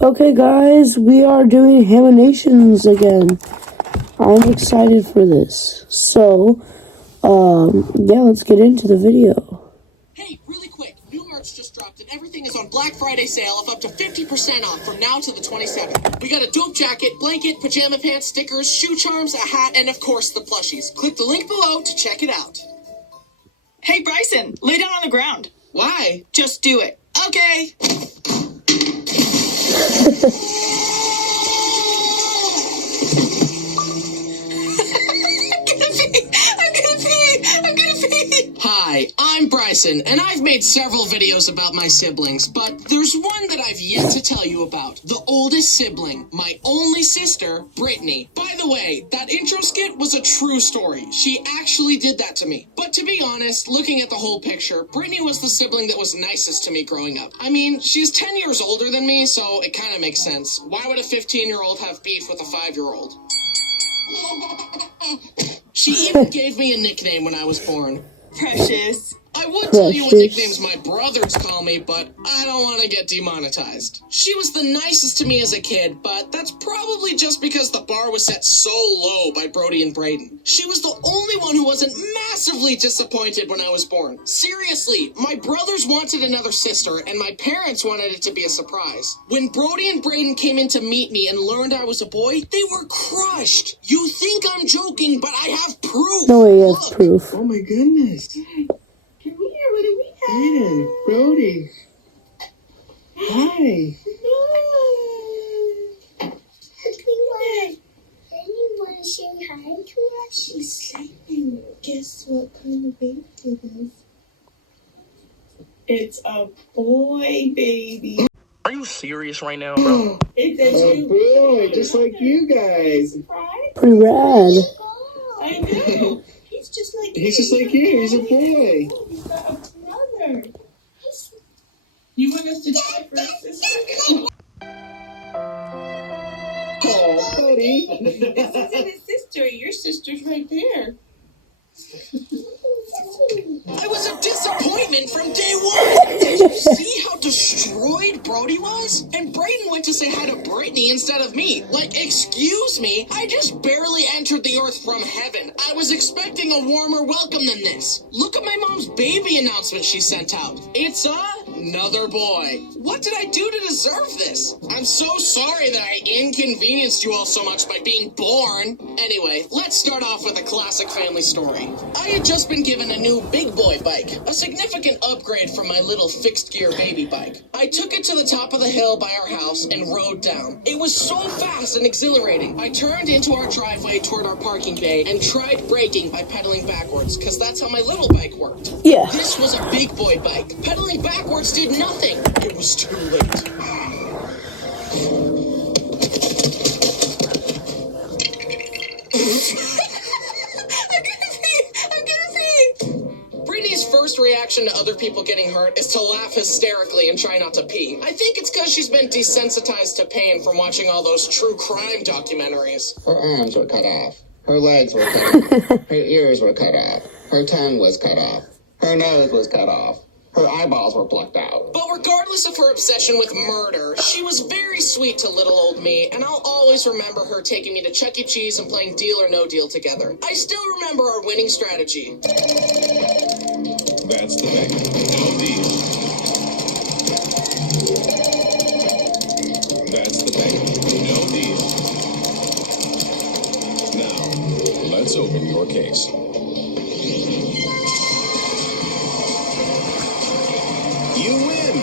Okay, guys, we are doing Haminations again. I'm excited for this. So, yeah, let's get into the video. Hey, really quick, new merch just dropped and everything is on Black Friday sale of up to 50% off from now to the 27th. We got a dope jacket, blanket, pajama pants, stickers, shoe charms, a hat, and of course the plushies. Click the link below to check it out. Hey, Bryson, lay down on the ground. Why? Just do it. Okay. Hi, I'm Bryson, and I've made several videos about my siblings, but there's one that I've yet to tell you about. The oldest sibling, my only sister, Brittany. By the way, that intro skit was a true story. She actually did that to me. But to be honest, looking at the whole picture, Brittany was the sibling that was nicest to me growing up. I mean, she's 10 years older than me, so it kind of makes sense. Why would a 15-year-old have beef with a 5-year-old? She even gave me a nickname when I was born. Precious. I would tell you what nicknames my brothers call me, but I don't want to get demonetized. She was the nicest to me as a kid, but that's probably just because the bar was set so low by Brody and Braden. She was the only one who wasn't massively disappointed when I was born. Seriously, my brothers wanted another sister, and my parents wanted it to be a surprise. When Brody and Braden came in to meet me and learned I was a boy, they were crushed. You think I'm joking, but I have proof. No way, you have proof. Oh my goodness. Come here, what do we have? Brayden, Brody. Hi. Anyone say hi to us? She's sleeping. Guess what kind of baby it is? It's a boy baby. Are you serious right now, bro? It's a Oh boy, just like you guys. Pretty rad. I know. He's just like He's just like you. He's a boy. He's got a brother. You want us to try for a sister? Oh, buddy. This isn't his sister. Your sister's right there. I was a disappointment from day one. Did you see how destroyed Brody was? And Braden went to say hi to Brittany instead of me. Like, excuse me, I just barely entered the earth from heaven. I was expecting a warmer welcome than this. Look at my mom's baby announcement she sent out. It's another boy. What did I do to deserve this? I'm so sorry that I inconvenienced you all so much by being born. Anyway, let's start off with a classic family story. I had just been given a new big boy bike, a significant upgrade from my little fixed gear baby bike. I took it to the top of the hill by our house and rode down. It was so fast and exhilarating. I turned into our driveway toward our parking bay and tried braking by pedaling backwards, because that's how my little bike worked. Yeah. This was a big boy bike. Pedaling backwards did nothing. It was too late. Brittany's first reaction to other people getting hurt is to laugh hysterically and try not to pee. I think it's because she's been desensitized to pain from watching all those true crime documentaries. Her arms were cut off. Her legs were cut off. Her ears were cut off. Her tongue was cut off. Her nose was cut off. Her eyeballs were plucked out. But regardless of her obsession with murder, she was very sweet to little old me, and I'll always remember her taking me to Chuck E. Cheese and playing Deal or No Deal together. I still remember our winning strategy. That's the thing. No deal. That's the thing. No deal. Now, let's open your case. You win!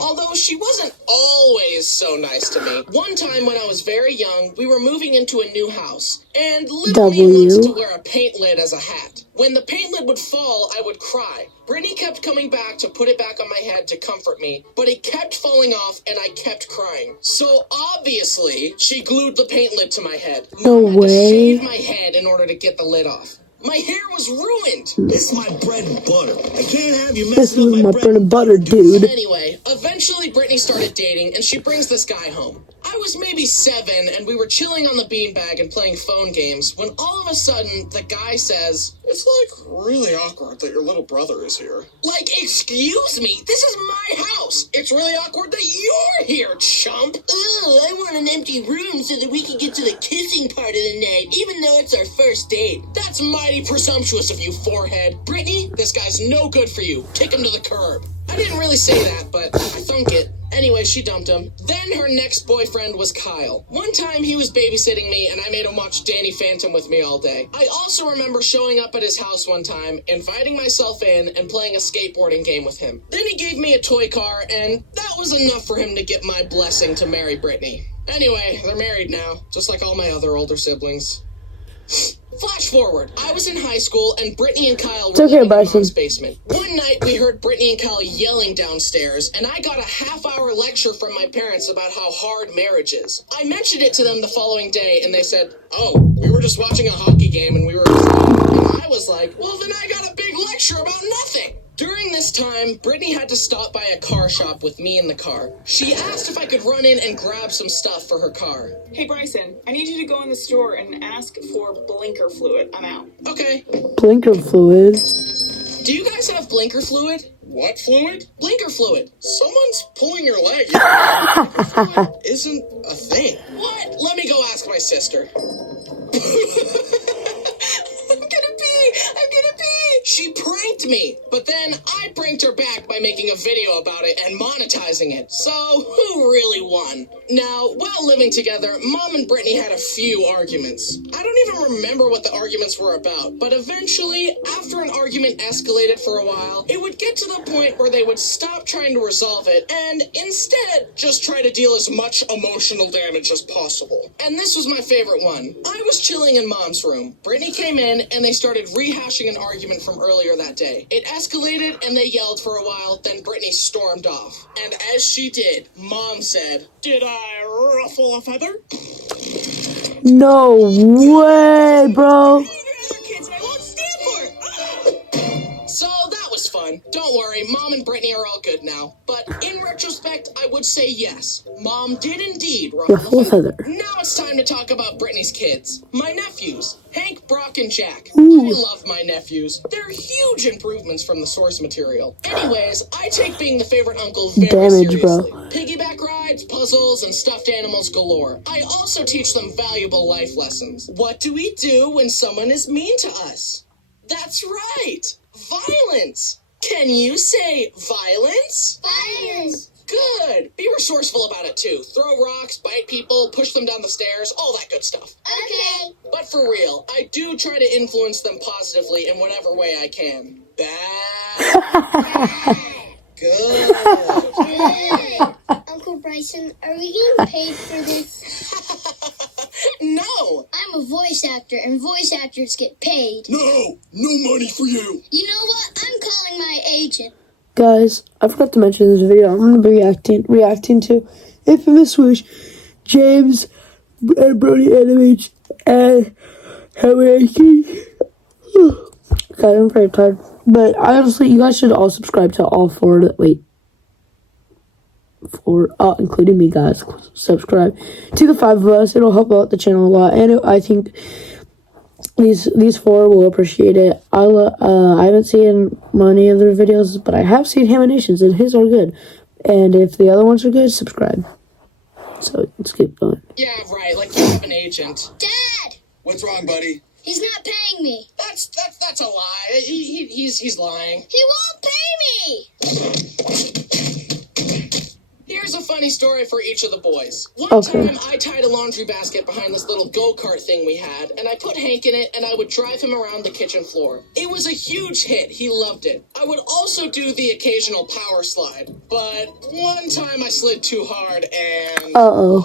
Although she wasn't always so nice to me. One time when I was very young, we were moving into a new house, and little me wanted to wear a paint lid as a hat. When the paint lid would fall, I would cry. Brittany kept coming back to put it back on my head to comfort me, but it kept falling off and I kept crying. So obviously, she glued the paint lid to my head. No Mom had to way. shave my head in order to get the lid off. My hair was ruined. This is my bread and butter. I can't have you This messing is up my bread and butter, dude. Anyway, eventually Brittany started dating, and she brings this guy home. I was maybe 7, and we were chilling on the beanbag and playing phone games, when all of a sudden, the guy says, "It's like really awkward that your little brother is here." Like, excuse me, this is my house. It's really awkward that you're here, chump. I want an empty room so that we can get to the kissing part of the night, even though it's our first date. That's mighty presumptuous of you, forehead. Brittany, this guy's no good for you. Kick him to the curb. I didn't really say that, but I thunk it. Anyway, she dumped him. Then her next boyfriend was Kyle. One time he was babysitting me and I made him watch Danny Phantom with me all day. I also remember showing up at his house one time, inviting myself in, and playing a skateboarding game with him. Then he gave me a toy car, and that was enough for him to get my blessing to marry Brittany. Anyway, they're married now, just like all my other older siblings. Flash forward. I was in high school, and Brittany and Kyle were living in Mom's basement. One night, we heard Brittany and Kyle yelling downstairs, and I got a half-hour lecture from my parents about how hard marriage is. I mentioned it to them the following day, and they said, "Oh, we were just watching a hockey game, and we were..." And I was like, "Well, then I got a big lecture about nothing." During this time, Brittany had to stop by a car shop with me in the car. She asked if I could run in and grab some stuff for her car. Hey, Bryson, I need you to go in the store and ask for blinker fluid. I'm out. Okay. Blinker fluid. Do you guys have blinker fluid? What fluid? Blinker fluid. Someone's pulling your leg. Isn't a thing. What? Let me go ask my sister. I'm gonna pee! She pranked me, but then I pranked her back by making a video about it and monetizing it. So, who really won? Now, while living together, Mom and Brittany had a few arguments. I don't even remember what the arguments were about, but eventually, after an argument escalated for a while, it would get to the point where they would stop trying to resolve it and instead just try to deal as much emotional damage as possible. And this was my favorite one. I was chilling in Mom's room. Brittany came in and they started rehashing an argument from earlier that day. It escalated and they yelled for a while, then Brittany stormed off. And as she did, Mom said, "Did I ruffle a feather?" No way, bro. So that was fun. Don't worry, Mom and Brittany are all good now. But in retrospect, I would say yes. Mom did indeed ruffle a feather. Now it's time to talk about Brittany's kids. My nephews, Hank, Brock, and Jack. I love my nephews. They're huge improvements from the source material. Anyways, I take being the favorite uncle very seriously. Piggyback rides, puzzles, and stuffed animals galore. I also teach them valuable life lessons. What do we do when someone is mean to us? That's right. Violence. Can you say violence? Violence. Good. Be resourceful about it too. Throw rocks, bite people, push them down the stairs, all that good stuff. Okay. But for real, I do try to influence them positively in whatever way I can. Bad. Good. Good. Uncle Bryson, are we getting paid for this? No. I'm a voice actor, and voice actors get paid. No money for you. You know what? I'm calling my agent. Guys, I forgot to mention in this video, I'm going to be reacting to Infamous Swoosh, James, and Brody Animage, and Haminations. God, I'm very tired. But honestly, you guys should all subscribe to all four, including me, guys. Subscribe to the 5 of us. It'll help out the channel a lot, and I think these 4 will appreciate it. I haven't seen many of their videos, but I have seen Haminations, and his are good. And if the other ones are good, subscribe. So let's keep going. Yeah, right. Like you have an agent. Dad! What's wrong, buddy? He's not paying me. That's a lie. He's lying. He won't pay me! Here's a funny story for each of the boys. One time, I tied a laundry basket behind this little go-kart thing we had, and I put Hank in it, and I would drive him around the kitchen floor. It was a huge hit. He loved it. I would also do the occasional power slide, but one time I slid too hard, and... Uh-oh.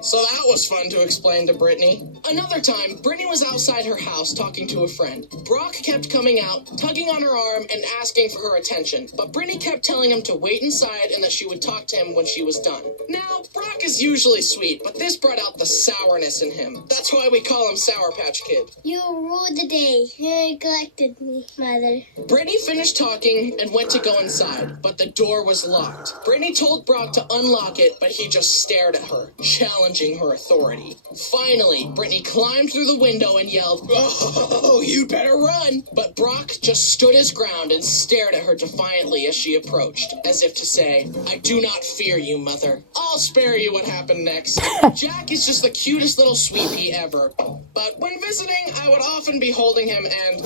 So that was fun to explain to Brittany. Another time, Brittany was outside her house talking to a friend. Brock kept coming out, tugging on her arm, and asking for her attention. But Brittany kept telling him to wait inside and that she would talk to him when she was done. Now, Brock is usually sweet, but this brought out the sourness in him. That's why we call him Sour Patch Kid. You ruled the day. You neglected me, Mother. Brittany finished talking and went to go inside, but the door was locked. Brittany told Brock to unlock it, but he just stared at her, challenging her authority. authority. Finally, Brittany climbed through the window and yelled, "Oh, you'd better run!" But Brock just stood his ground and stared at her defiantly as she approached, as if to say, "I do not fear you, mother. I'll spare you what happened next." Jack is just the cutest little sweet pea ever. But when visiting, I would often be holding him and...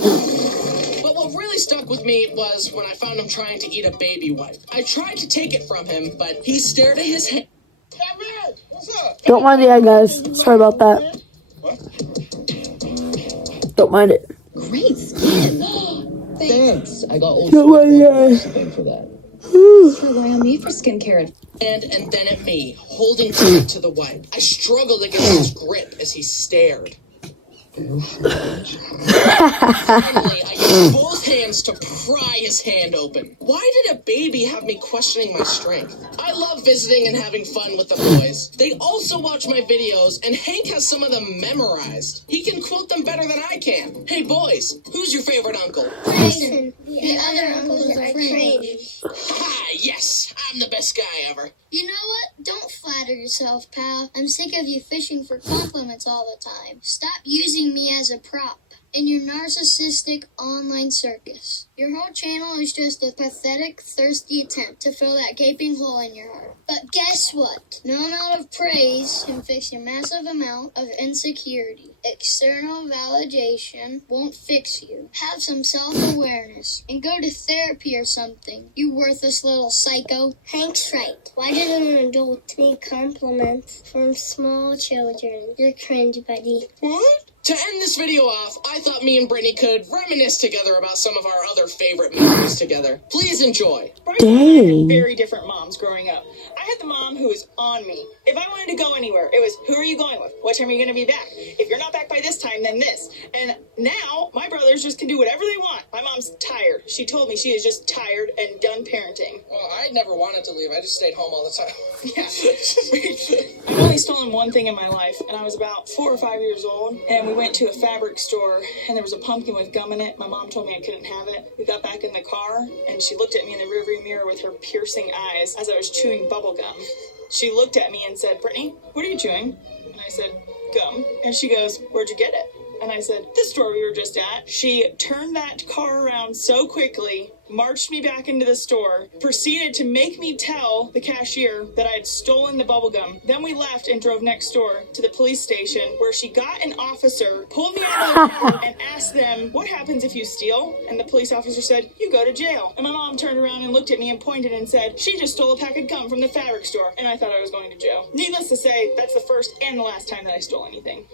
But what really stuck with me was when I found him trying to eat a baby wipe. I tried to take it from him, but he stared at his hand. Don't mind the eye, guys. Sorry about that. Don't mind it. Great skin. Thanks. I got old Don't mind the eye. for that. Rely on me for skincare. And then at me, holding tight to the wipe. I struggled against his grip as he stared. Finally, I used both hands to pry his hand open. Why did a baby have me questioning my strength? I love visiting and having fun with the boys. They also watch my videos, and Hank has some of them memorized. He can quote them better than I can. Hey boys, who's your favorite uncle? Listen, the other uncles are crazy. Ha, yes, I'm the best guy ever. You know what? Don't flatter yourself, pal. I'm sick of you fishing for compliments all the time. Stop using me as a prop in your narcissistic online circus. Your whole channel is just a pathetic, thirsty attempt to fill that gaping hole in your heart. But guess what? No amount of praise can fix your massive amount of insecurity. External validation won't fix you. Have some self-awareness and go to therapy or something, you worthless little psycho. Hank's right. Why did an adult need compliments from small children? You're cringe, buddy. What? To end this video off, I thought me and Brittany could reminisce together about some of our other favorite memories together. Please enjoy. Dang. Very different moms growing up. I had the mom who was on me. If I wanted to go anywhere, it was, who are you going with? What time are you going to be back? If you're not back by this time, then this. And now, my brothers just can do whatever they want. My mom's tired. She told me she is just tired and done parenting. Well, I never wanted to leave. I just stayed home all the time. Yeah. I've only stolen one thing in my life, and I was about 4 or 5 years old, and we went to a fabric store, and there was a pumpkin with gum in it. My mom told me I couldn't have it. We got back in the car, and she looked at me in the rearview mirror with her piercing eyes as I was chewing bubble gum. She looked at me and said, "Brittany, what are you chewing?" And I said, "Gum." And she goes, "Where'd you get it?" And I said, "The store we were just at." She turned that car around so quickly, marched me back into the store, proceeded to make me tell the cashier that I had stolen the bubblegum. Then we left and drove next door to the police station, where she got an officer, pulled me out of the car, and asked them, "What happens if you steal?" And the police officer said, "You go to jail." And my mom turned around and looked at me and pointed and said, "She just stole a pack of gum from the fabric store." And I thought I was going to jail. Needless to say, that's the first and the last time that I stole anything.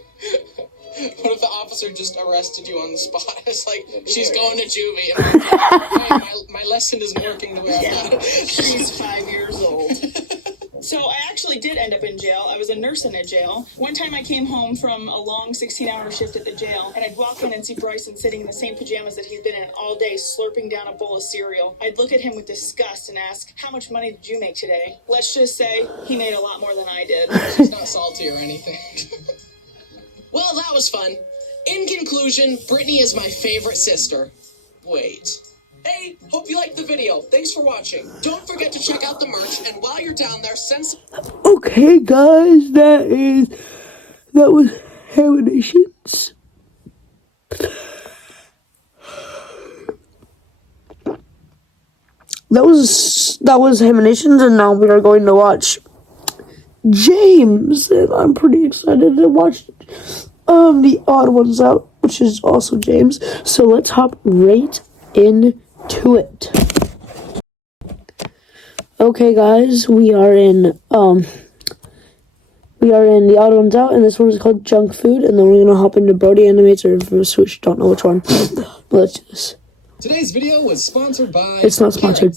What if the officer just arrested you on the spot? It's like, she's going to juvie. And I'm like, my lesson isn't working the way I thought it. She's 5 years old. So I actually did end up in jail. I was a nurse in a jail. One time I came home from a long 16-hour shift at the jail, and I'd walk in and see Bryson sitting in the same pajamas that he's been in all day, slurping down a bowl of cereal. I'd look at him with disgust and ask, "How much money did you make today?" Let's just say he made a lot more than I did. She's not salty or anything. Well, that was fun. In conclusion, Brittany is my favorite sister. Wait. Hey, hope you liked the video. Thanks for watching. Don't forget to check out the merch, and while you're down there, send some... Okay, guys, that was Haminations. That was Haminations, and now we are going to watch James, and I'm pretty excited to watch the Odd Ones Out, which is also James. So let's hop right into it. Okay, guys, we are in the Odd Ones Out, and this one is called Junk Food, and then we're gonna hop into Brody Animates or Switch. Don't know which one. Let's do this. Today's video was sponsored by... It's not sponsored.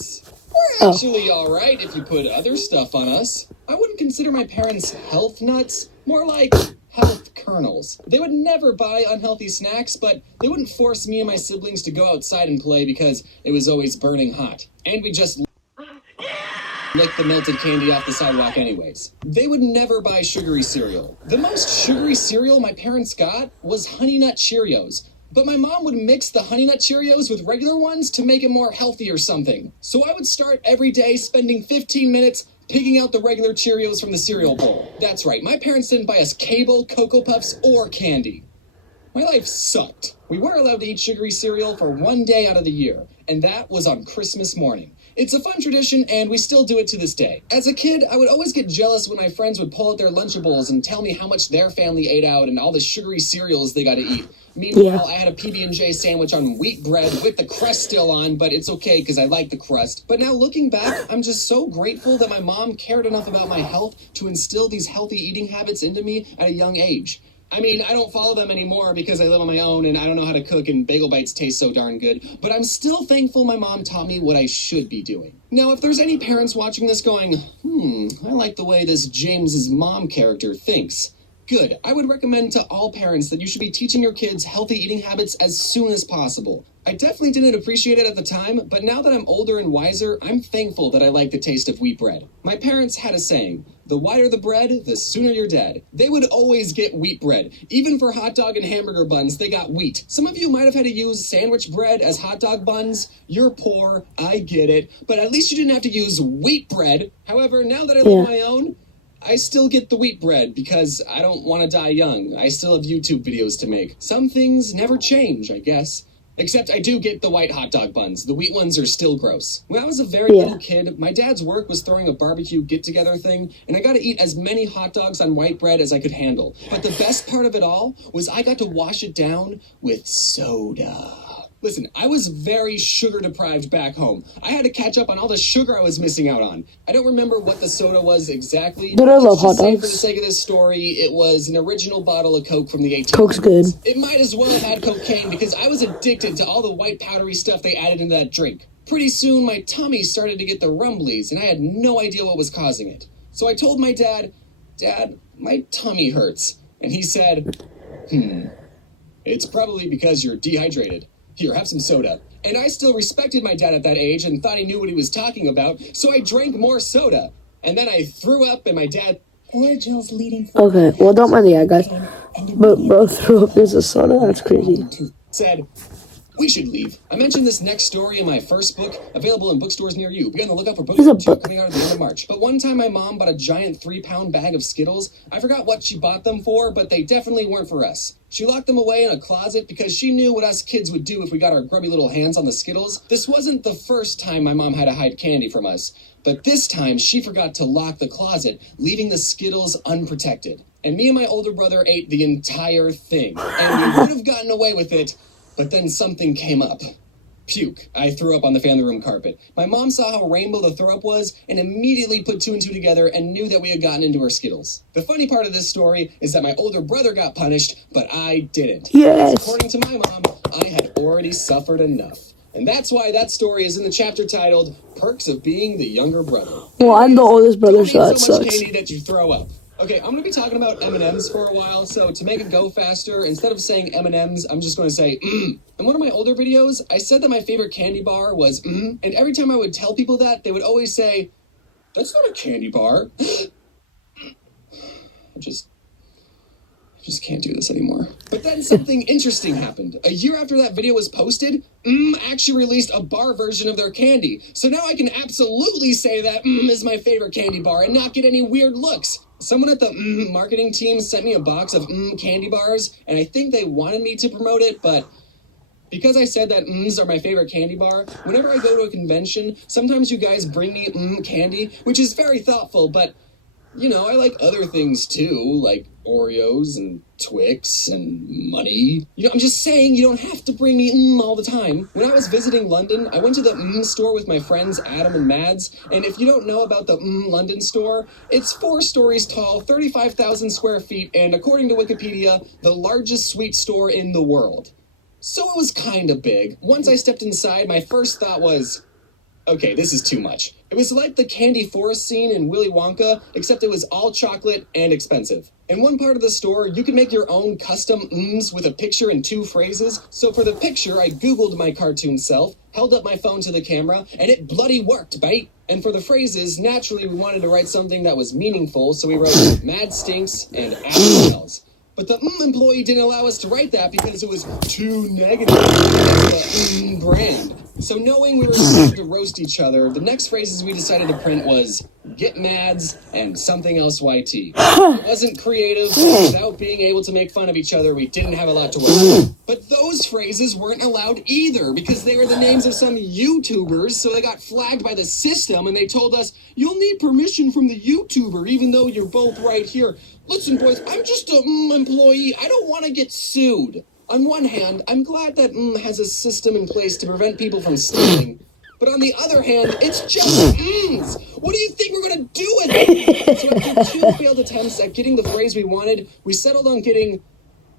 We're actually alright if you put other stuff on us. I wouldn't consider my parents health nuts, more like health kernels. They would never buy unhealthy snacks, but they wouldn't force me and my siblings to go outside and play because it was always burning hot. And we just lick the melted candy off the sidewalk anyways. They would never buy sugary cereal. The most sugary cereal my parents got was Honey Nut Cheerios. But my mom would mix the Honey Nut Cheerios with regular ones to make it more healthy or something. So I would start every day spending 15 minutes picking out the regular Cheerios from the cereal bowl. That's right, my parents didn't buy us cable, Cocoa Puffs, or candy. My life sucked. We weren't allowed to eat sugary cereal for 1 day out of the year, and that was on Christmas morning. It's a fun tradition, and we still do it to this day. As a kid, I would always get jealous when my friends would pull out their Lunchables and tell me how much their family ate out and all the sugary cereals they got to eat. Meanwhile, I had a PB&J sandwich on wheat bread with the crust still on, but it's okay because I like the crust. But now looking back, I'm just so grateful that my mom cared enough about my health to instill these healthy eating habits into me at a young age. I mean, I don't follow them anymore because I live on my own and I don't know how to cook and bagel bites taste so darn good, but I'm still thankful my mom taught me what I should be doing. Now, if there's any parents watching this going, I like the way this James's mom character thinks. Good. I would recommend to all parents that you should be teaching your kids healthy eating habits as soon as possible. I definitely didn't appreciate it at the time, but now that I'm older and wiser, I'm thankful that I like the taste of wheat bread. My parents had a saying, the whiter the bread, the sooner you're dead. They would always get wheat bread. Even for hot dog and hamburger buns, they got wheat. Some of you might have had to use sandwich bread as hot dog buns. You're poor, I get it, but at least you didn't have to use wheat bread. However, now that I live on my own, I still get the wheat bread because I don't want to die young. I still have YouTube videos to make. Some things never change, I guess. Except I do get the white hot dog buns. The wheat ones are still gross. When I was a very little kid, my dad's work was throwing a barbecue get-together thing, and I got to eat as many hot dogs on white bread as I could handle. But the best part of it all was I got to wash it down with soda. Listen, I was very sugar-deprived back home. I had to catch up on all the sugar I was missing out on. I don't remember what the soda was exactly. Dude, I love hot For the dogs. sake of this story, it was an original bottle of Coke from the 1800s. Coke's good. It might as well have had cocaine because I was addicted to all the white powdery stuff they added into that drink. Pretty soon, my tummy started to get the rumblies, and I had no idea what was causing it. So I told my dad, Dad, my tummy hurts. And he said, it's probably because you're dehydrated. Here, have some soda. And I still respected my dad at that age and thought he knew what he was talking about, so I drank more soda. And then I threw up and my dad... Okay, well, don't mind the ad, guys. But bro threw up as a soda? That's crazy. Said, we should leave. I mentioned this next story in my first book, available in bookstores near you. Be on the lookout for book number 2 coming out at the end of March. But one time my mom bought a giant 3-pound bag of Skittles. I forgot what she bought them for, but they definitely weren't for us. She locked them away in a closet because she knew what us kids would do if we got our grubby little hands on the Skittles. This wasn't the first time my mom had to hide candy from us, but this time she forgot to lock the closet, leaving the Skittles unprotected. And me and my older brother ate the entire thing, and we would have gotten away with it, but then something came up. Puke. I threw up on the family room carpet. My mom saw how rainbow the throw up was and immediately put 2 and 2 together and knew that we had gotten into our Skittles. The funny part of this story is that my older brother got punished, but I didn't. Yes. According to my mom, I had already suffered enough. And that's why that story is in the chapter titled, Perks of Being the Younger Brother. Well, I'm the oldest brother, so that so much sucks. candy that you throw up. Okay, I'm going to be talking about M&Ms for a while, so to make it go faster, instead of saying M&Ms, I'm just going to say In one of my older videos, I said that my favorite candy bar was and every time I would tell people that, they would always say, that's not a candy bar. I just can't do this anymore. But then something interesting happened. A year after that video was posted, actually released a bar version of their candy. So now I can absolutely say that is my favorite candy bar and not get any weird looks. Someone at the marketing team sent me a box of candy bars, and I think they wanted me to promote it, but because I said that are my favorite candy bar, whenever I go to a convention, sometimes you guys bring me candy, which is very thoughtful, but you know, I like other things too, like Oreos and Twix and money. You know, I'm just saying you don't have to bring me all the time. When I was visiting London, I went to the store with my friends Adam and Mads, and if you don't know about the London store, it's 4 stories tall, 35,000 square feet, and according to Wikipedia, the largest sweet store in the world. So it was kind of big. Once I stepped inside, my first thought was, okay, this is too much. It was like the candy forest scene in Willy Wonka, except it was all chocolate and expensive. In one part of the store, you can make your own custom with a picture and 2 phrases. So for the picture, I Googled my cartoon self, held up my phone to the camera, and it bloody worked, bite. And for the phrases, naturally we wanted to write something that was meaningful, so we wrote Mad Stinks and Ass Smells. But the employee didn't allow us to write that because it was too negative for the brand. So knowing we were excited to roast each other, the next phrases we decided to print was get mads and something else YT. It wasn't creative, but without being able to make fun of each other, we didn't have a lot to work with. But those phrases weren't allowed either because they were the names of some YouTubers, so they got flagged by the system and they told us, you'll need permission from the YouTuber even though you're both right here. Listen, boys, I'm just an employee. I don't want to get sued. On one hand, I'm glad that has a system in place to prevent people from stealing. But on the other hand, it's just What do you think we're going to do with it? So after 2 failed attempts at getting the phrase we wanted, we settled on getting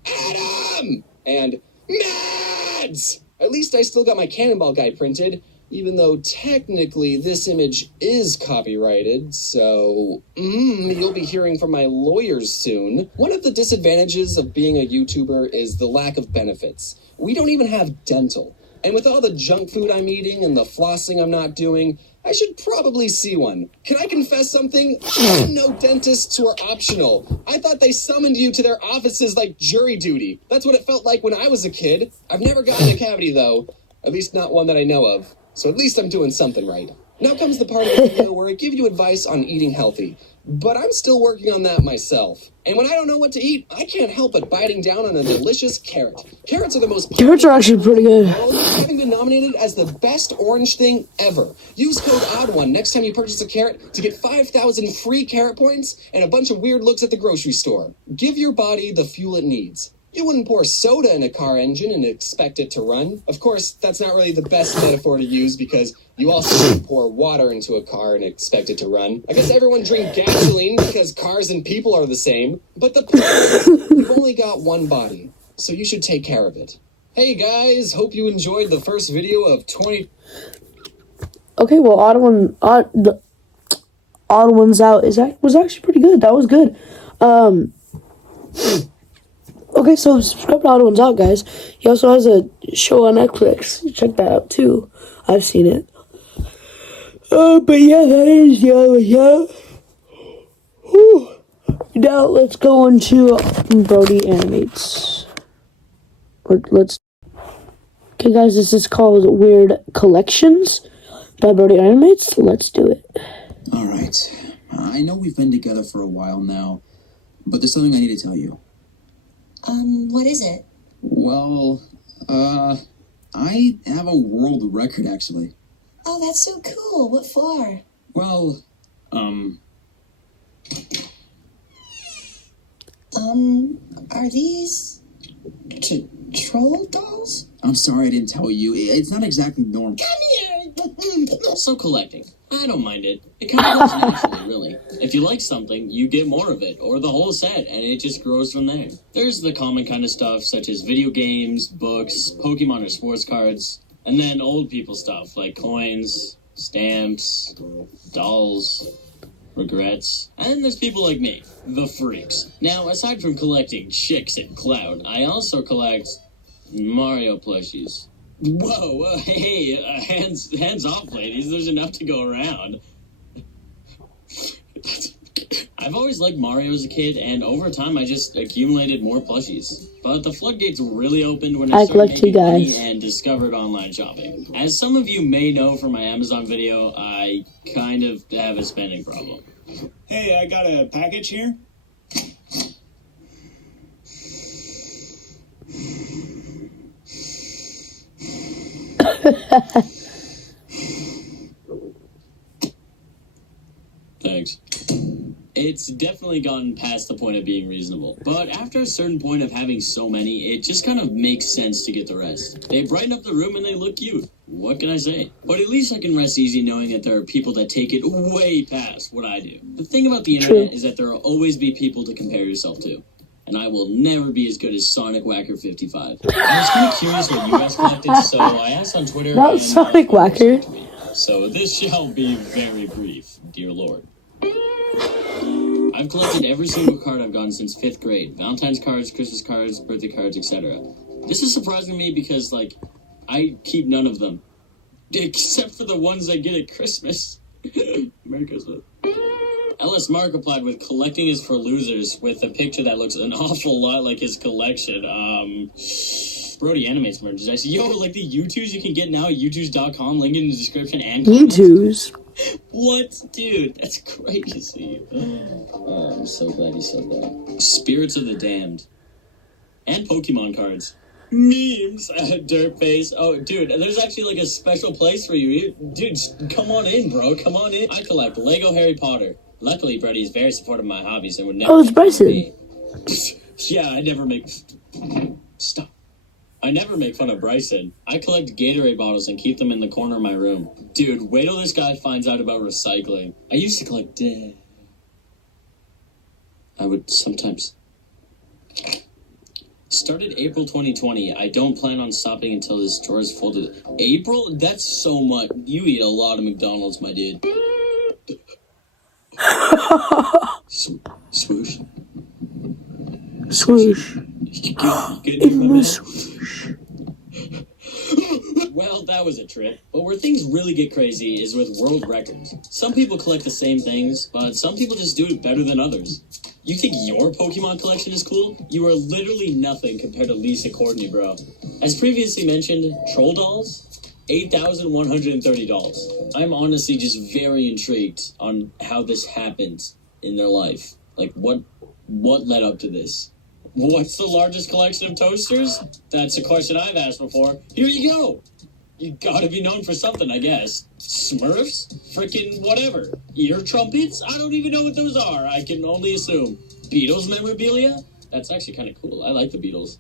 Adam and Mads. At least I still got my Cannonball guy printed, even though technically this image is copyrighted, so you'll be hearing from my lawyers soon. One of the disadvantages of being a YouTuber is the lack of benefits. We don't even have dental. And with all the junk food I'm eating and the flossing I'm not doing, I should probably see one. Can I confess something? I didn't know dentists were optional. I thought they summoned you to their offices like jury duty. That's what it felt like when I was a kid. I've never gotten a cavity though, at least not one that I know of. So at least I'm doing something right. Now comes the part of the video where I give you advice on eating healthy. But I'm still working on that myself. And when I don't know what to eat, I can't help but biting down on a delicious carrot. Carrots are the most... Carrots are actually pretty good. Having been nominated as the best orange thing ever. Use code ODD1 next time you purchase a carrot to get 5,000 free carrot points and a bunch of weird looks at the grocery store. Give your body the fuel it needs. You wouldn't pour soda in a car engine and expect it to run. Of course, that's not really the best metaphor to use because you also wouldn't pour water into a car and expect it to run. I guess everyone drink gasoline because cars and people are the same. But the point is, you've only got one body, so you should take care of it. Hey guys, hope you enjoyed the first video of 20... Okay, well, ODD1SOUT was actually pretty good. That was good. Okay, so subscribe to ODD1SOUT, guys. He also has a show on Netflix. Check that out, too. I've seen it. But yeah, that is the ODD1SOUT. Now, let's go into Brody Animates. Let's... Okay, guys, this is called Weird Collections by Brody Animates. Let's do it. Alright. I know we've been together for a while now, but there's something I need to tell you. What is it? Well, I have a world record, actually. Oh, that's so cool. What for? Well, are these troll dolls? I'm sorry I didn't tell you. It's not exactly normal. Come here! So collecting, I don't mind it. It kind of comes naturally, really. If you like something, you get more of it, or the whole set, and it just grows from there. There's the common kind of stuff, such as video games, books, Pokemon or sports cards, and then old people stuff, like coins, stamps, dolls, regrets, and there's people like me, the freaks. Now, aside from collecting chicks and clout, I also collect Mario plushies. Whoa, hey, hands off, ladies. There's enough to go around. I've always liked Mario as a kid, and over time, I just accumulated more plushies. But the floodgates really opened when I started making money and discovered online shopping. As some of you may know from my Amazon video, I kind of have a spending problem. Hey, I got a package here. Thanks. It's definitely gotten past the point of being reasonable. But after a certain point of having so many, it just kind of makes sense to get the rest. They brighten up the room and they look cute. What can I say? But at least I can rest easy knowing that there are people that take it way past what I do. The thing about the internet is that there will always be people to compare yourself to. And I will never be as good as Sonic Whacker 55. I was kind of curious what you guys collected, so I asked on Twitter. Not Sonic Whacker. So this shall be very brief, dear Lord. I've collected every single card I've gotten since 5th grade. Valentine's cards, Christmas cards, birthday cards, etc. This is surprising me because, like, I keep none of them. Except for the ones I get at Christmas. Merry Christmas. LS Mark replied with collecting is for losers with a picture that looks an awful lot like his collection. Brody Animates merchandise. Yo, like the U2s you can get now at U2s.com, link in the description and U2s. What? Dude, that's crazy. Oh, I'm so glad you said that. Spirits of the Damned. And Pokemon cards. Memes. Dirt face. Oh, dude, there's actually like a special place for you. Dude, come on in, bro. Come on in. I collect Lego Harry Potter. Luckily, Brody is very supportive of my hobbies and would never... Oh, it's Bryson. Yeah, I never make... Stop. I never make fun of Bryson. I collect Gatorade bottles and keep them in the corner of my room. Dude, wait till this guy finds out about recycling. I used to collect... I would sometimes... Started April 2020. I don't plan on stopping until this drawer is full. April? That's so much. You eat a lot of McDonald's, my dude. Swoosh. Swoosh. In the swoosh. Well, that was a trip. But where things really get crazy is with world records. Some people collect the same things, but some people just do it better than others. You think your Pokemon collection is cool? You are literally nothing compared to Lisa Courtney, bro. As previously mentioned, troll dolls, $8,130. I'm honestly just very intrigued on how this happened in their life. Like, what led up to this? What's the largest collection of toasters? That's a question I've asked before. Here you go. You gotta be known for something, I guess. Smurfs? Frickin' whatever. Ear trumpets? I don't even know what those are. I can only assume. Beatles memorabilia? That's actually kind of cool. I like the Beatles.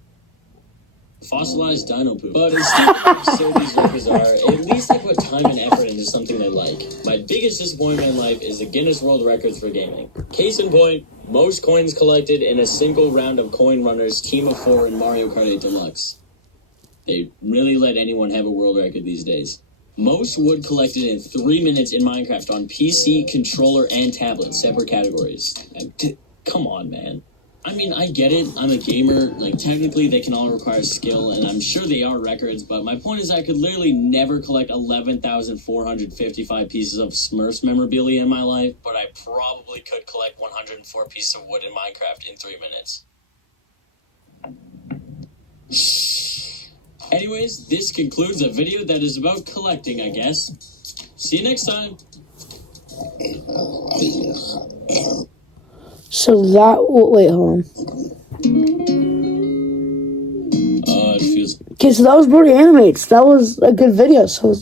Fossilized dino poop. But instead of how absurd these records are, at least they put time and effort into something they like. My biggest disappointment in life is the Guinness World Records for gaming. Case in point, most coins collected in a single round of Coin Runners Team of 4 in Mario Kart 8 Deluxe. They really let anyone have a world record these days. Most wood collected in 3 minutes in Minecraft on PC, controller, and tablet, separate categories. Come on, man. I mean, I get it. I'm a gamer. Like, technically, they can all require skill, and I'm sure they are records, but my point is I could literally never collect 11,455 pieces of Smurfs memorabilia in my life, but I probably could collect 104 pieces of wood in Minecraft in 3 minutes. Anyways, this concludes a video that is about collecting, I guess. See you next time. So that... Wait, hold on. It feels... Okay, so that was Brody Animates. That was a good video, so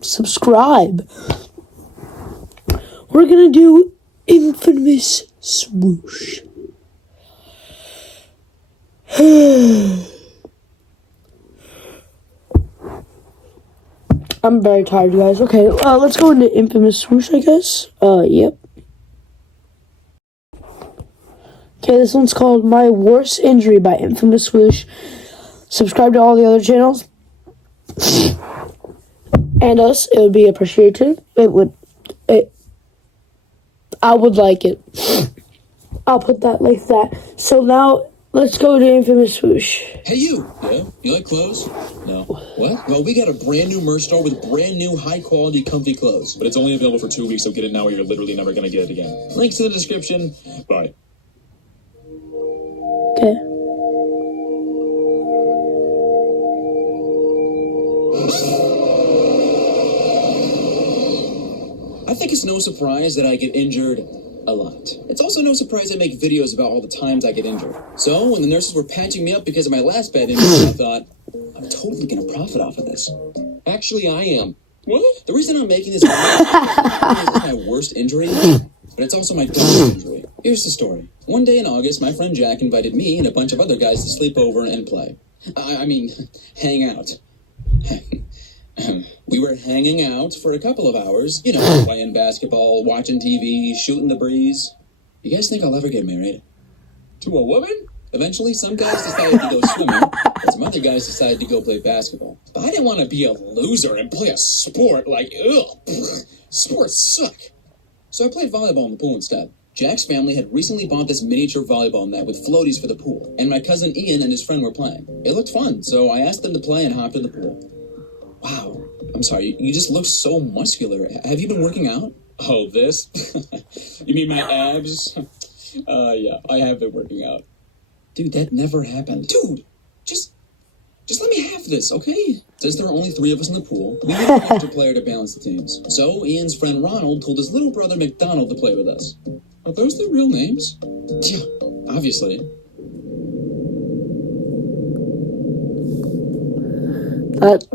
subscribe. We're gonna do Infamous Swoosh. I'm very tired, guys. Okay, let's go into Infamous Swoosh, I guess. Yep. Okay, this one's called My Worst Injury by Infamous Swoosh. Subscribe to all the other channels. And us. It would be appreciated. I would like it. I'll put that like that. So now, let's go to Infamous Swoosh. Hey, you! Yeah? You like clothes? No. What? Well, we got a brand new merch store with brand new, high-quality, comfy clothes. But it's only available for 2 weeks, so get it now or you're literally never going to get it again. Links in the description. Bye. Okay. I think it's no surprise that I get injured a lot. It's also no surprise I make videos about all the times I get injured. So when the nurses were patching me up because of my last bad injury, I thought, I'm totally gonna profit off of this. Actually, I am. What? The reason I'm making this video is my worst injury, but it's also my dumbest injury. Here's the story. One day in August, my friend Jack invited me and a bunch of other guys to sleep over and play. I mean, hang out. We were hanging out for a couple of hours, you know, playing basketball, watching TV, shooting the breeze. You guys think I'll ever get married? To a woman? Eventually, some guys decided to go swimming, and some other guys decided to go play basketball. But I didn't want to be a loser and play a sport like, ugh, sports suck. So I played volleyball in the pool instead. Jack's family had recently bought this miniature volleyball net with floaties for the pool, and my cousin Ian and his friend were playing. It looked fun, so I asked them to play and hopped in the pool. Wow, I'm sorry, you just look so muscular. Have you been working out? Oh, this? You mean my abs? Yeah, I have been working out. Dude, that never happened. Dude, just Just let me have this, okay? Since there are only 3 of us in the pool, we need an extra player to balance the teams. So Ian's friend Ronald told his little brother McDonald to play with us. Are those their real names? Yeah, obviously.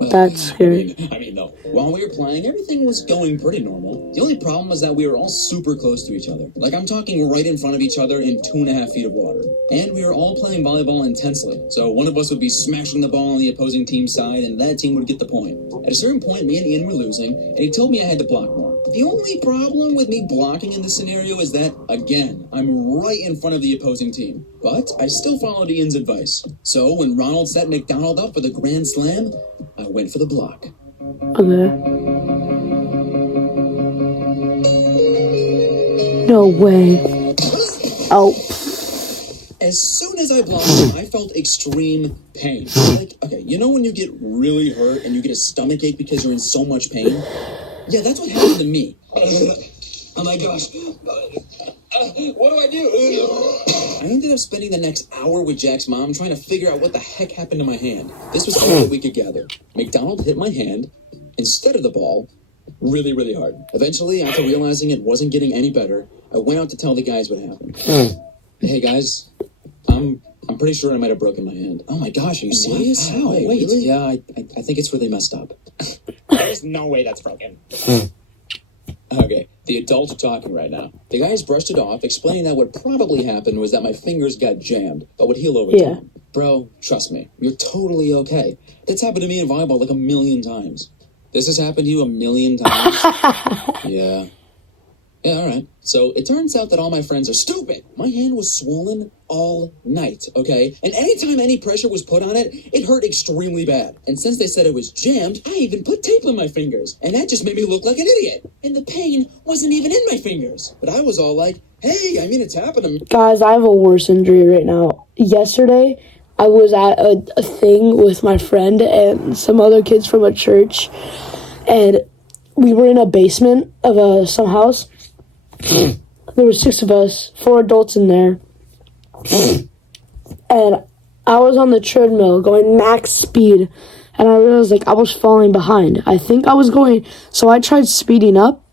That's scary. I mean, no. While we were playing, everything was going pretty normal. The only problem was that we were all super close to each other. Like, I'm talking right in front of each other in 2.5 feet of water. And we were all playing volleyball intensely. So one of us would be smashing the ball on the opposing team's side, and that team would get the point. At a certain point, me and Ian were losing, and he told me I had to block more. The only problem with me blocking in this scenario is that, again, I'm right in front of the opposing team. But I still followed Ian's advice. So when Ronald set McDonald up for the grand slam, I went for the block. Okay. No way. Oh. As soon as I blocked him, I felt extreme pain. Like, okay, you know when you get really hurt and you get a stomach ache because you're in so much pain? Yeah, that's what happened to me. Oh my gosh. What do I do? I ended up spending the next hour with Jack's mom trying to figure out what the heck happened to my hand. This was all we could gather. McDonald hit my hand instead of the ball really, really hard. Eventually, after realizing it wasn't getting any better, I went out to tell the guys what happened. Hey guys, I'm pretty sure I might have broken my hand. Oh my gosh, are you serious? How? Wait, really? Yeah, I think it's really messed up. There's no way that's broken. Okay, the adults are talking right now. The guys brushed it off, explaining that what probably happened was that my fingers got jammed, but would heal over time. Bro, trust me, you're totally okay. That's happened to me in volleyball like 1,000,000 times. This has happened to you 1,000,000 times? Yeah. Yeah, all right. So it turns out that all my friends are stupid. My hand was swollen all night, okay? And anytime any pressure was put on it, it hurt extremely bad. And since they said it was jammed, I even put tape on my fingers. And that just made me look like an idiot. And the pain wasn't even in my fingers. But I was all like, hey, I mean, it's happening. Guys, I have a worse injury right now. Yesterday, I was at a thing with my friend and some other kids from a church. And we were in a basement of some house. There were 6 of us, 4 adults in there, and I was on the treadmill going max speed, and I realized like I was falling behind. I think I was going, so I tried speeding up,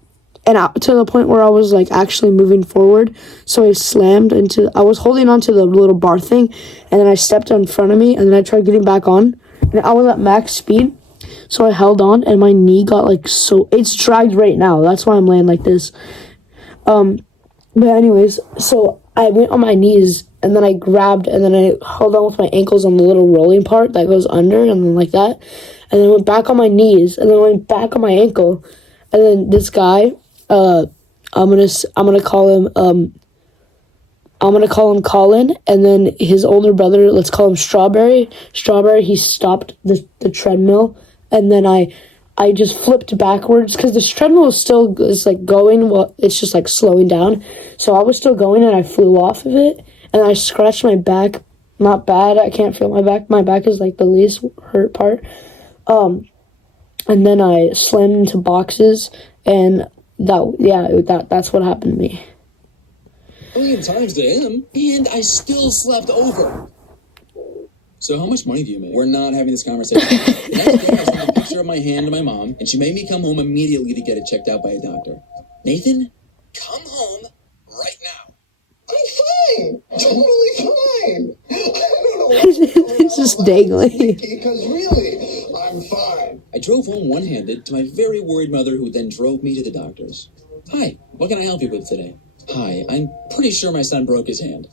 and to the point where I was like actually moving forward. So I slammed into. I was holding onto the little bar thing, and then I stepped in front of me, and then I tried getting back on, and I was at max speed. So I held on, and my knee got like so. It's dragged right now. That's why I'm laying like this. But anyways, so I went on my knees, and then I grabbed, and then I held on with my ankles on the little rolling part that goes under, and then like that, and then went back on my knees, and then went back on my ankle, and then this guy, I'm gonna call him Colin, and then his older brother, let's call him Strawberry, he stopped the treadmill, and then I just flipped backwards because the treadmill is like going. Well, it's just like slowing down. So I was still going, and I flew off of it, and I scratched my back. Not bad. I can't feel my back. My back is like the least hurt part. And then I slammed into boxes, and that's what happened to me. 1,000,000 times to him, and I still slept over. So how much money do you make? We're not having this conversation. The next day, I sent a picture of my hand to my mom, and she made me come home immediately to get it checked out by a doctor. Nathan, come home right now. I'm fine. Totally fine. I don't know what's It's just dangling. because really, I'm fine. I drove home one-handed to my very worried mother, who then drove me to the doctors. Hi, what can I help you with today? Hi, I'm pretty sure my son broke his hand.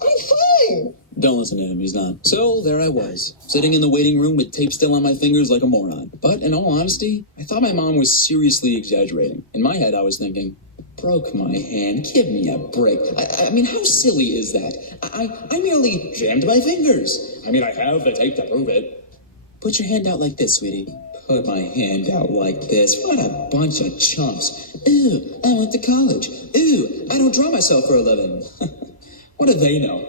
I'm fine. Don't listen to him, he's not. So there I was, sitting in the waiting room with tape still on my fingers like a moron. But in all honesty, I thought my mom was seriously exaggerating. In my head, I was thinking, broke my hand, give me a break. I mean, how silly is that? I merely jammed my fingers. I mean, I have the tape to prove it. Put your hand out like this, sweetie. Put my hand out like this. What a bunch of chumps. Ooh, I went to college. Ooh, I don't draw myself for a living. What do they know?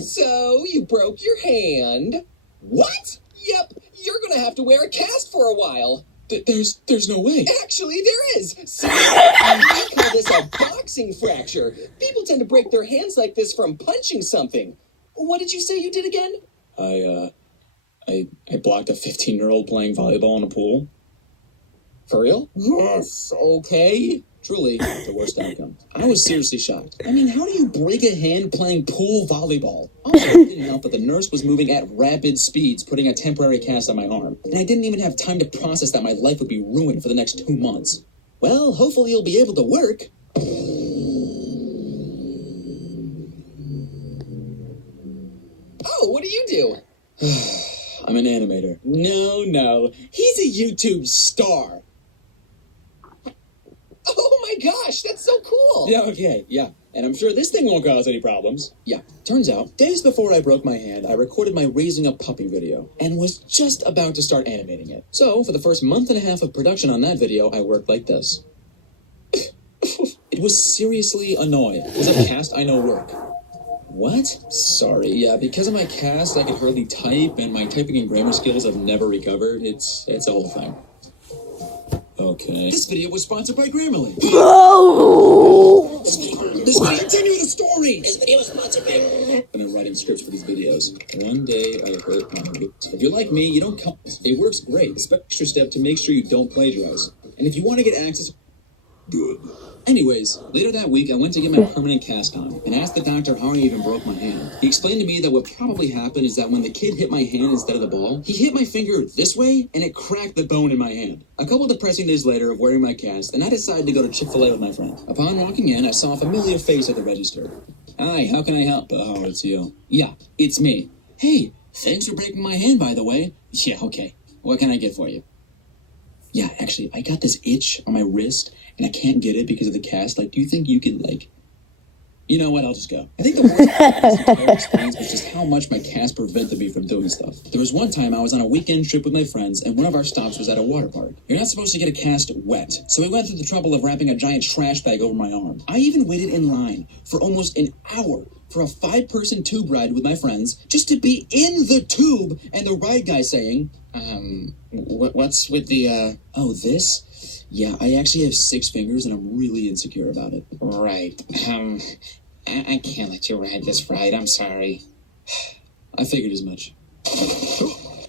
So, you broke your hand. What? Yep, you're gonna have to wear a cast for a while. There's no way. Actually, there is. See, I call this a boxing fracture. People tend to break their hands like this from punching something. What did you say you did again? I blocked a 15-year-old playing volleyball in a pool. For real? Yes, okay. Truly, the worst outcome. I was seriously shocked. I mean, how do you break a hand playing pool volleyball? Also, it didn't help that the nurse was moving at rapid speeds, putting a temporary cast on my arm. And I didn't even have time to process that my life would be ruined for the next 2 months. Well, hopefully you'll be able to work. Oh, what do you do? I'm an animator. No. He's a YouTube star. Oh my gosh, that's so cool. Yeah, okay, yeah. And I'm sure this thing won't cause any problems. Yeah, turns out, days before I broke my hand, I recorded my raising a puppy video and was just about to start animating it. So, for the first month and a half of production on that video, I worked like this. It was seriously annoying. As a cast, I know work. What? Sorry, yeah, because of my cast, I could hardly type, and my typing and grammar skills have never recovered. It's a whole thing. Okay. This video was sponsored by Grammarly. Oh! This video, continue the story! This video was sponsored by Grammarly. I've been writing scripts for these videos. One day, I hurt my wrist. If you're like me, you don't come. It works great. It's an extra step to make sure you don't plagiarize. And if you want to get access... Good. Anyways, later that week, I went to get my permanent cast on and asked the doctor how I even broke my hand. He explained to me that what probably happened is that when the kid hit my hand instead of the ball, he hit my finger this way and it cracked the bone in my hand. A couple depressing days later of wearing my cast, and I decided to go to Chick-fil-A with my friend. Upon walking in, I saw a familiar face at the register. Hi, how can I help? Oh, it's you. Yeah, it's me. Hey, thanks for breaking my hand, by the way. Yeah, okay. What can I get for you? Yeah, actually, I got this itch on my wrist, and I can't get it because of the cast. Like, do you think you could, like... You know what, I'll just go. I think the worst part of this entire experience was just how much my cast prevented me from doing stuff. There was one time I was on a weekend trip with my friends, and one of our stops was at a water park. You're not supposed to get a cast wet, so we went through the trouble of wrapping a giant trash bag over my arm. I even waited in line for almost an hour for a 5-person tube ride with my friends, just to be in the tube, and the ride guy saying, what's with the, oh, this? Yeah, I actually have 6 fingers, and I'm really insecure about it. Right. I can't let you ride this ride. I'm sorry. I figured as much.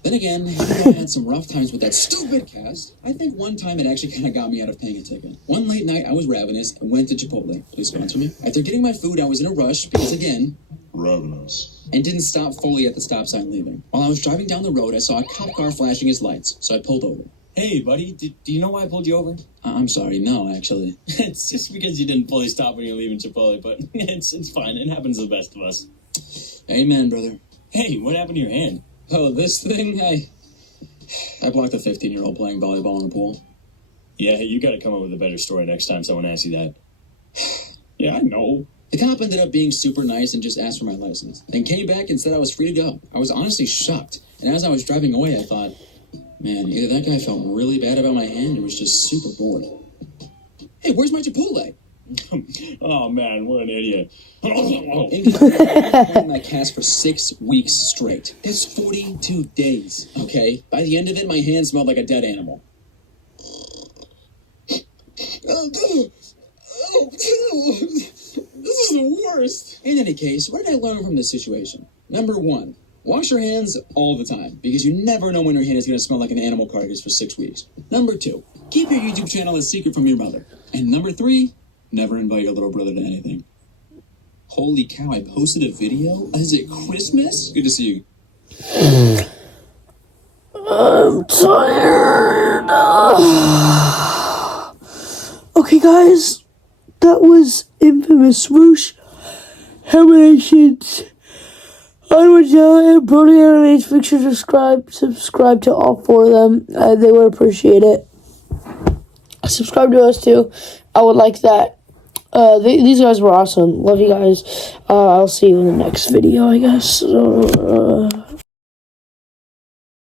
Then again, I had some rough times with that stupid cast. I think one time it actually kind of got me out of paying a ticket. One late night, I was ravenous and went to Chipotle. Please sponsor me. After getting my food, I was in a rush because, again... Ravenous. And didn't stop fully at the stop sign leaving. While I was driving down the road, I saw a cop car flashing his lights, so I pulled over. Hey, buddy, do you know why I pulled you over? I'm sorry, no, actually. It's just because you didn't fully stop when you were leaving Chipotle, but it's fine. It happens to the best of us. Amen, brother. Hey, what happened to your hand? Oh, this thing? I blocked a 15-year-old playing volleyball in a pool. Yeah, you gotta come up with a better story next time someone asks you that. Yeah, I know. The cop ended up being super nice and just asked for my license. Then came back and said I was free to go. I was honestly shocked. And as I was driving away, I thought... Man, either that guy felt really bad about my hand or was just super bored. Hey, where's my Chipotle? Oh, man, what an idiot. In my cast for 6 weeks straight. That's 42 days, okay? By the end of it, my hand smelled like a dead animal. This is the worst. In any case, what did I learn from this situation? Number 1. Wash your hands all the time, because you never know when your hand is going to smell like an animal carcass for 6 weeks. Number 2, keep your YouTube channel a secret from your mother. And number 3, never invite your little brother to anything. Holy cow, I posted a video? Is it Christmas? Good to see you. I'm tired. Okay, guys, that was Infamous Swoosh, Haminations, and Brody Animates. Make sure to subscribe to all 4 of them. They would appreciate it. Subscribe to us too. I would like that. These guys were awesome. Love you guys. I'll see you in the next video, I guess.